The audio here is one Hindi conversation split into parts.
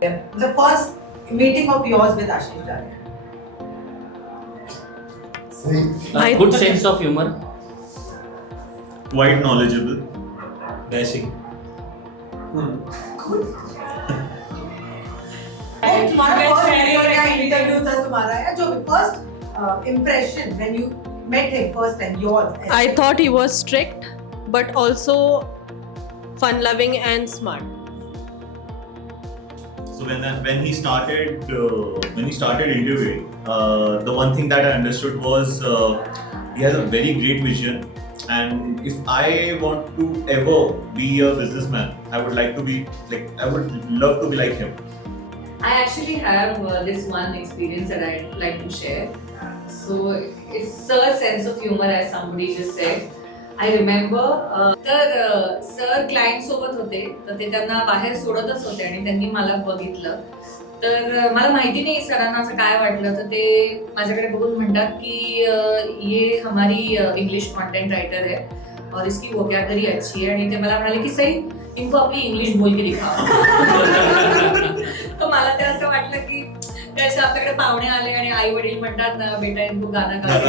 The first meeting of yours with Ashish Daria. Good sense of humor. Quite knowledgeable. Dashing. तुम्हारा first interview था तुम्हारा या जो first impression when you met him first time yours. I thought he was strict, but also fun-loving and smart. So when he started interviewing, the one thing that I understood was he has a very great vision, and if I want to ever be a businessman, I would love to be like him. I actually have this one experience that I'd like to share. So it's Sir's sense of humor, as somebody just said. I remember तर सर क्लायंट सोबत होते तर ते त्यांना बाहेर सोडतच होते आणि त्यांनी मला बघितलं तर मला माहिती नाही सरांना असं काय वाटलं तर ते माझ्याकडे बघून म्हणतात की ये हमारी इंग्लिश कंटेंट राइटर है और इसकी वोकैबुलरी अच्छी है आणि ते मला म्हणाले की सही इनको अपनी इंग्लिश बोल के दिखाओ तर मला ते असं वाटलं की त्याच्या आपल्याकडे पाहुणे आले आणि आई वडील म्हणतात ना बेटा इनको गाणं गाणं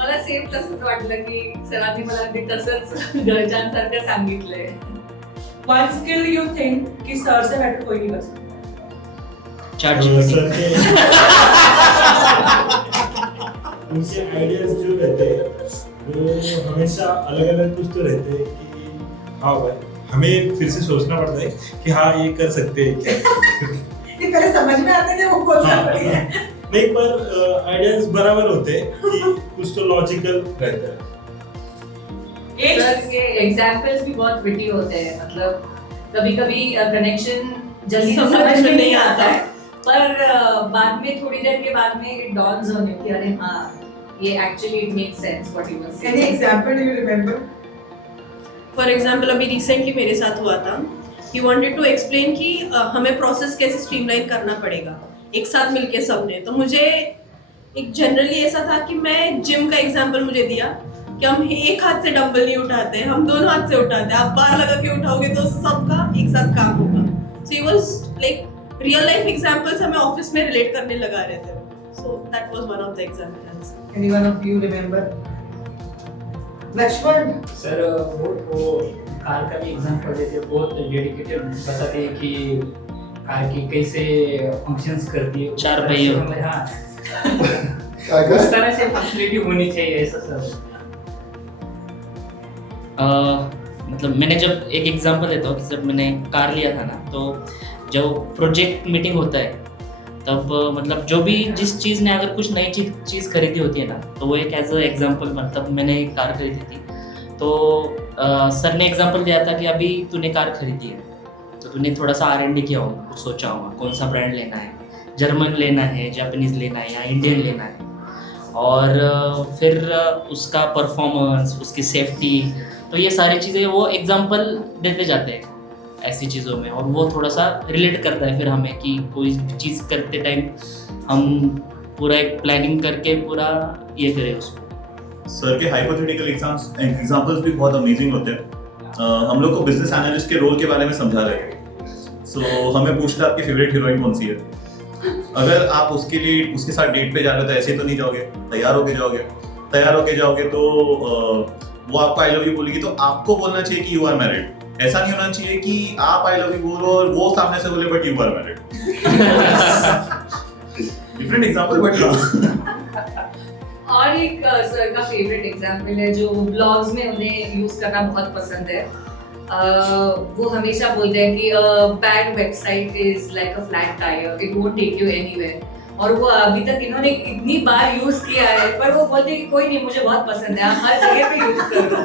मला सेम तसंच वाटलं की सरांनी मला अगदी तसंच घरच्यांसारखं सांगितलंय. One skill you think कि सर से बेटर कोई नहीं कर सकता. ChatGPT. उनके आइडियाज जो रहते हैं वो हमेशा अलग अलग कुछ तो रहते हैं कि हाँ भाई हमें फिर से सोचना पड़ता है कि हाँ ये कर सकते हैं क्या. ये पहले समझ में आते थे वो बोलना पड़ेगा. नहीं पर आइडियाज बराबर होते हैं कि कुछ तो लॉजिकल रहता है. सर के एग्जाम्पल्स भी बहुत विटी होते हैं मतलब कभी कभी कनेक्शन जल्दी से समझ में नहीं आता है पर बाद में थोड़ी देर के बाद में इट डॉन्स ऑन यू कि अरे हाँ ये actually it makes sense what he was saying. Any example do you remember? For example, अभी recently मेरे साथ हुआ था. He wanted to explain कि हमें प्रोसेस कैसे स्ट्रीमलाइन करना पड़ेगा एक साथ मिलके सबने. तो मुझे एक जनरली ऐसा था कि मैं जिम का एग्जांपल मुझे दिया कि हम एक हाथ से डंबल नहीं उठाते हैं हम दोनों हाथ से उठाते हैं. आप बार लगा के उठाओगे तो सबका एक साथ काम होगा. So he was like real life examples हमें ऑफिस में रिलेट करने लगा रहे थे. So that was one of the examples. Anyone of you remember? Lakshman. Sir वो कार का भी एग्जांपल देते बहुत डेडिकेटेड बताते हैं कि कार की कैसे फंक्शंस करती है. चार पहियों. हाँ उस तरह से फंक्शनलिटी होनी चाहिए ऐसा सर. मतलब मैंने जब एक एग्जांपल देता हूँ कि जब मैंने कार लिया था ना तो जब प्रोजेक्ट मीटिंग होता है तब मतलब जो भी जिस चीज़ ने अगर कुछ नई चीज़ खरीदी होती है ना तो वो एक एज अ एग्जांपल मतलब मैंने एक कार खरीदी थी तो सर ने एग्जांपल दिया था कि अभी तूने कार खरीदी है तो तूने थोड़ा सा R&D किया होगा कुछ सोचा होगा कौन सा ब्रांड लेना है जर्मन लेना है जापानीज़ लेना है या इंडियन लेना है और फिर उसका परफॉर्मेंस उसकी सेफ्टी तो ये सारी चीज़ें वो एग्जांपल देते जाते हैं ऐसी चीज़ों में और वो थोड़ा सा रिलेट करता है फिर हमें कि कोई चीज़ करते टाइम हम पूरा एक प्लानिंग करके पूरा ये करें उसको. सर के हाइपोथेटिकल एग्जांपल्स भी बहुत अमेजिंग होते हैं. हम लोग को बिजनेस एनालिस्ट के रोल के बारे में समझा रहे हैं. सो हमें पूछना आपकी फेवरेट हीरोइन कौन सी है. अगर आप उसके साथ डेट पे जा रहे हो तो ऐसे तो नहीं जाओगे. तैयार होके जाओगे तो वो आपको आई लव यू बोलेगी तो आपको बोलना चाहिए कि यू आर मैरिड. ऐसा नहीं होना चाहिए कि आप आई लव यू बोलो और वो सामने से बोले but you are married. Different example but और एक सर का फेवरेट एग्जांपल है जो ब्लॉग्स में उन्हें यूज करना बहुत पसंद है. वो हमेशा बोलते हैं कि bad website is like a flat tyre it won't take you anywhere. और वो अभी तक इन्होंने इतनी बार यूज किया है पर वो बोलते हैं कि कोई नहीं मुझे बहुत पसंद है आप हर जगह पे यूज करो.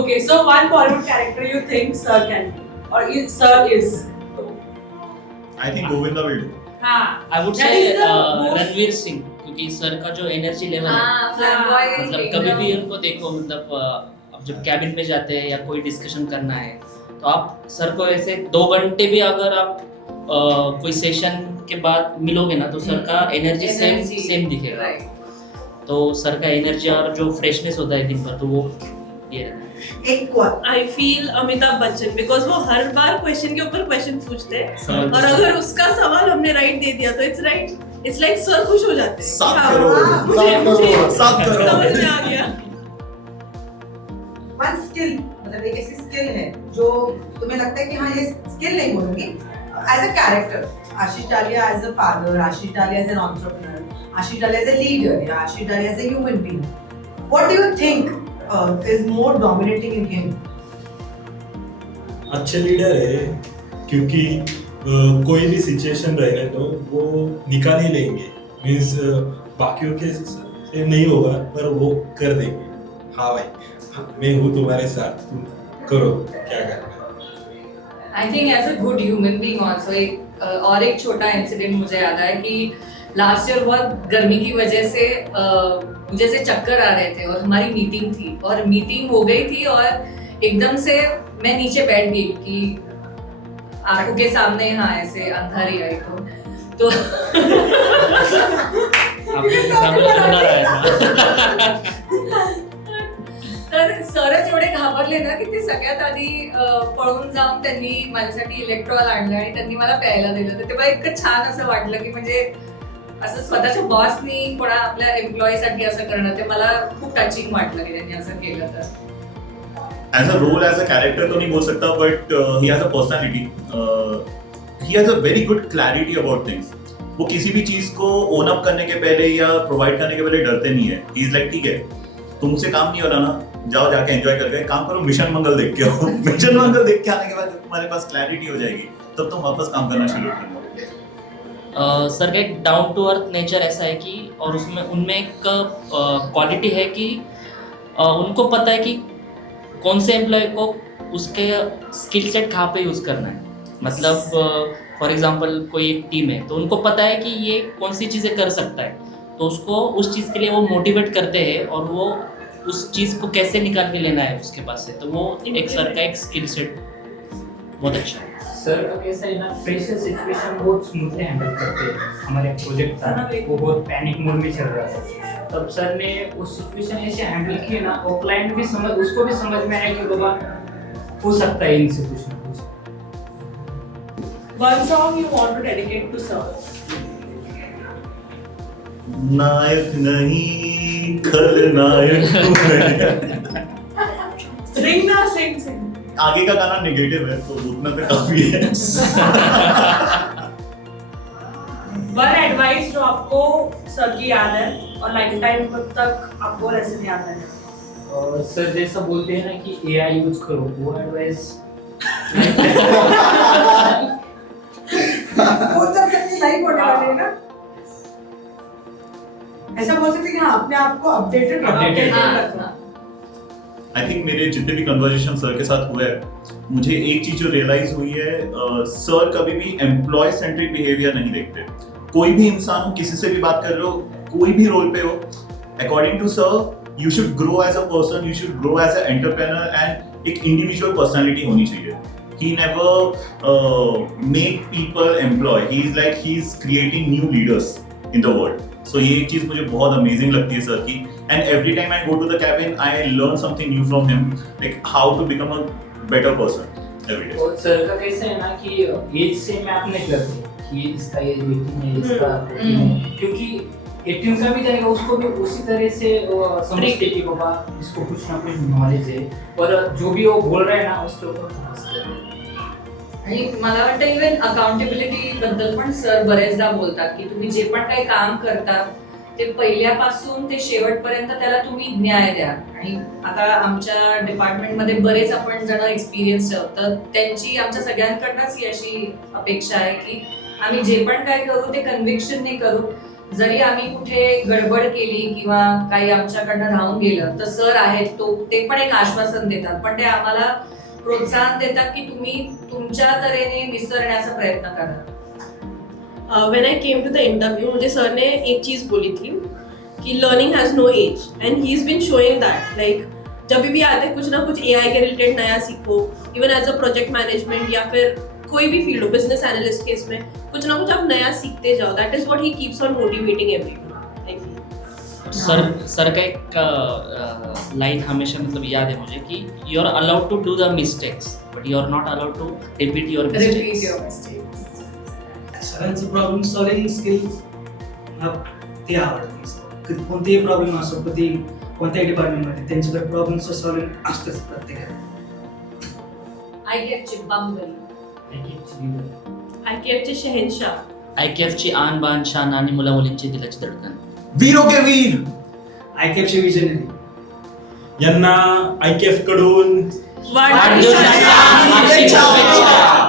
Okay, so one Bollywood character you think sir can be or sir is. I think Govinda will do. हाँ. आई वुड That से is the most- Ranveer Singh क्योंकि सर का जो एनर्जी लेवल है हाँ flamboyant मतलब कभी भी उनको देखो मतलब अब जब कैबिन में जाते हैं या कोई डिस्कशन करना है तो आप सर को ऐसे 2 घंटे भी अगर आप कोई सेशन के बाद मिलोगे ना तो सर का एनर्जी सेम दिखेगा. Right. तो सर का एनर्जी और जो फ्रेशनेस होता है दिन भर तो वो ये रहता है। एक और I feel Amitabh Bachchan, because वो हर बार क्वेश्चन के ऊपर क्वेश्चन पूछते हैं समझ- और अगर उसका सवाल हमने राइट दे दिया तो it's right, it's like sir खुश हो जाते हैं। 7 हाँ, करोड़ मुझे 7 समझ करोड़ में आ गया। वन स्किल, मतलब एक ऐसी स्किल है जो तुम्हें लगता है कि हाँ ये स्किल नहीं बोलूंगी, as a character Ashish Dalia as a father, Ashish Dalia as an entrepreneur, Ashish Dalia as a leader, या Ashish Dalia as a human being, what do you think is more dominating in him? अच्छे लीडर है, क्योंकि कोई भी सिचुएशन रहने तो वो निकाल ही लेंगे। मीन्स बाकियों के से नहीं होगा पर वो कर देंगे। हाँ भाई, मैं हूँ तुम्हारे साथ, तुम करो क्या करना है। I think as a good human being also और एक छोटा इंसिडेंट मुझे याद आया कि लास्ट ईयर बहुत गर्मी की वजह से मुझे से चक्कर आ रहे थे और हमारी मीटिंग थी और मीटिंग हो गई थी और एकदम से मैं नीचे बैठ गई कि आंखों के सामने हाँ ऐसे अंधारी आई तो आपके सामने अंदर आया था। तर सरच एवढे घाबरले ना की ते सगळ्यात आधी पळून जाऊन त्यांनी माझ्यासाठी इलेक्ट्रॉल आणलं आणि त्यांनी मला प्यायला दिलं. तर तेव्हा इतकं छान असं वाटलं की म्हणजे असं स्वतःच्या बॉसनी कोणा आपल्या एम्प्लॉयीसाठी असं करणं ते मला खूप टचिंग वाटलं की त्यांनी असं केलं तर. As a role as a character तो नहीं बोल सकता, but he has a personality, he has a very good clarity about things. वो किसी भी चीज को ओन अप करने के पहले या प्रोवाइड करने के पहले डरते नहीं है. ही इज लाइक ठीक है तुमसे काम नहीं हो रहा ना, जाओ जाके एंजॉय करके काम करो, मिशन मंगल देख के आओ. मिशन मंगल देख के आने के बाद तुम्हारे पास क्लैरिटी हो जाएगी, तब तुम वापस काम करना शुरू करो. सर का एक डाउन टू अर्थ नेचर ऐसा है कि और उसमें उनमें एक क्वालिटी है कि उनको पता है कि कौन से एम्प्लॉय को उसके स्किल सेट कहाँ पे यूज़ करना है. मतलब फॉर एग्जांपल कोई एक टीम है तो उनको पता है कि ये कौन सी चीज़ें कर सकता है, तो उसको उस चीज़ के लिए वो मोटिवेट करते हैं और वो उस चीज़ को कैसे निकाल के लेना है उसके पास से. तो वो एक सर का एक स्किल सेट बहुत अच्छा है. सर का कैसा है ना, प्रेशर सिचुएशन बहुत स्मूथली हैंडल करते हैं. हमारे प्रोजेक्ट था ना वो बहुत पैनिक मोड में चल रहा था, तब सर ने उस सिचुएशन ऐसे हैंडल किए ना, और क्लाइंट भी समझ, उसको भी समझ में आया कि बाबा हो सकता है इनसे कुछ ना कुछ. One song you want to dedicate to sir? नायक नहीं खलनायक हूँ मैं. Sing na, sing. आगे का गाना नेगेटिव है तो उतना तो काफी है. One advice जो आपको सर की याद है और लाइफ टाइम तक आपको लेसन याद है. और सर जैसा बोलते हैं ना कि एआई यूज करो, वो एडवाइस वो तब अपनी लाइफ होने वाली है ना, ऐसा बोल सकते हैं कि हाँ अपने आप को अपडेटेड रखना. आई थिंक मेरे जितने भी कन्वर्सेशन सर के साथ हुए हैं, मुझे एक चीज जो रियलाइज हुई है, सर कभी भी एम्प्लॉय सेंट्रिक बिहेवियर नहीं देखते. कोई भी इंसान हो, किसी से भी बात कर रहे हो, कोई भी रोल पे हो, according to sir you should grow as a person, you should grow as a entrepreneur and एक इंडिविजुअल पर्सनालिटी होनी चाहिए. He never make people employ. He is like he is creating new leaders in the world. So ये एक चीज मुझे बहुत amazing लगती है सर की. And every time I go to the cabin, I learn something new from him, like how to become a better person every day. और सर का कैसा है ना कि एज से मैप नहीं करते कि इसका एज 18 है, इसका 14 है, क्योंकि 18 का भी जाएगा उसको भी उसी तरह से समझते कि बाबा इसको कुछ ना कुछ नॉलेज है और जो भी वो बोल रहा है ना उसके ऊपर फोकस करें. आणि मला वाटतं इव्हन अकाउंटेबिलिटी बद्दल पण सर बरेचदा बोलतात की तुम्ही जे पण काही काम करता ते पहिल्यापासून ते शेवटपर्यंत त्याला तुम्ही न्याय द्या. आणि आता आमच्या डिपार्टमेंटमध्ये बरेच आपण जण एक्सपिरियन्स तर त्यांची आमच्या सगळ्यांकडनंच ही अशी अपेक्षा आहे की आम्ही जे पण काय करू ते कन्व्हिक्शनने करू. जरी आम्ही कुठे गडबड केली किंवा काही आमच्याकडनं राहून गेलं तर सर आहेत तो ते पण एक आश्वासन देतात, पण ते आम्हाला प्रोत्साहन देतात की तुम्ही तुमच्या तऱ्हेने निसरण्याचा प्रयत्न करा. When I came to the interview मुझे सर ने एक चीज़ बोली थी कि learning has no age and he is been showing that. Like जब भी आते कुछ ना कुछ एआई के रिलेटेड नया सीखो, even as a project management या फिर कोई भी फील्ड हो, बिजनेस एनालिस्ट केस में कुछ ना कुछ आप नया सीखते जाओ. That is what he keeps on motivating everyone I feel. Sir का एक लाइन हमेशा मतलब याद है मुझे कि you are allowed to do the mistakes but you are not allowed to repeat your Repeat mistakes. your mistakes. सरांचं प्रॉब्लेम सॉल्विंग स्किल ते आवडते. कोणतेही प्रॉब्लेम असो कधी कोणत्याही डिपार्टमेंटमध्ये त्यांच्याकडे प्रॉब्लेम सॉल्विंग असतेच प्रत्येकाला. IKF ची बंगल. IKF चे शहेनशाह. IKF ची आन बान शान आणि मुला मुलींची दिलाची धडकन. वीरों के वीर. IKFचे विजनरी. यांना IKF कडून वाढदिवसाच्या हार्दिक शुभेच्छा.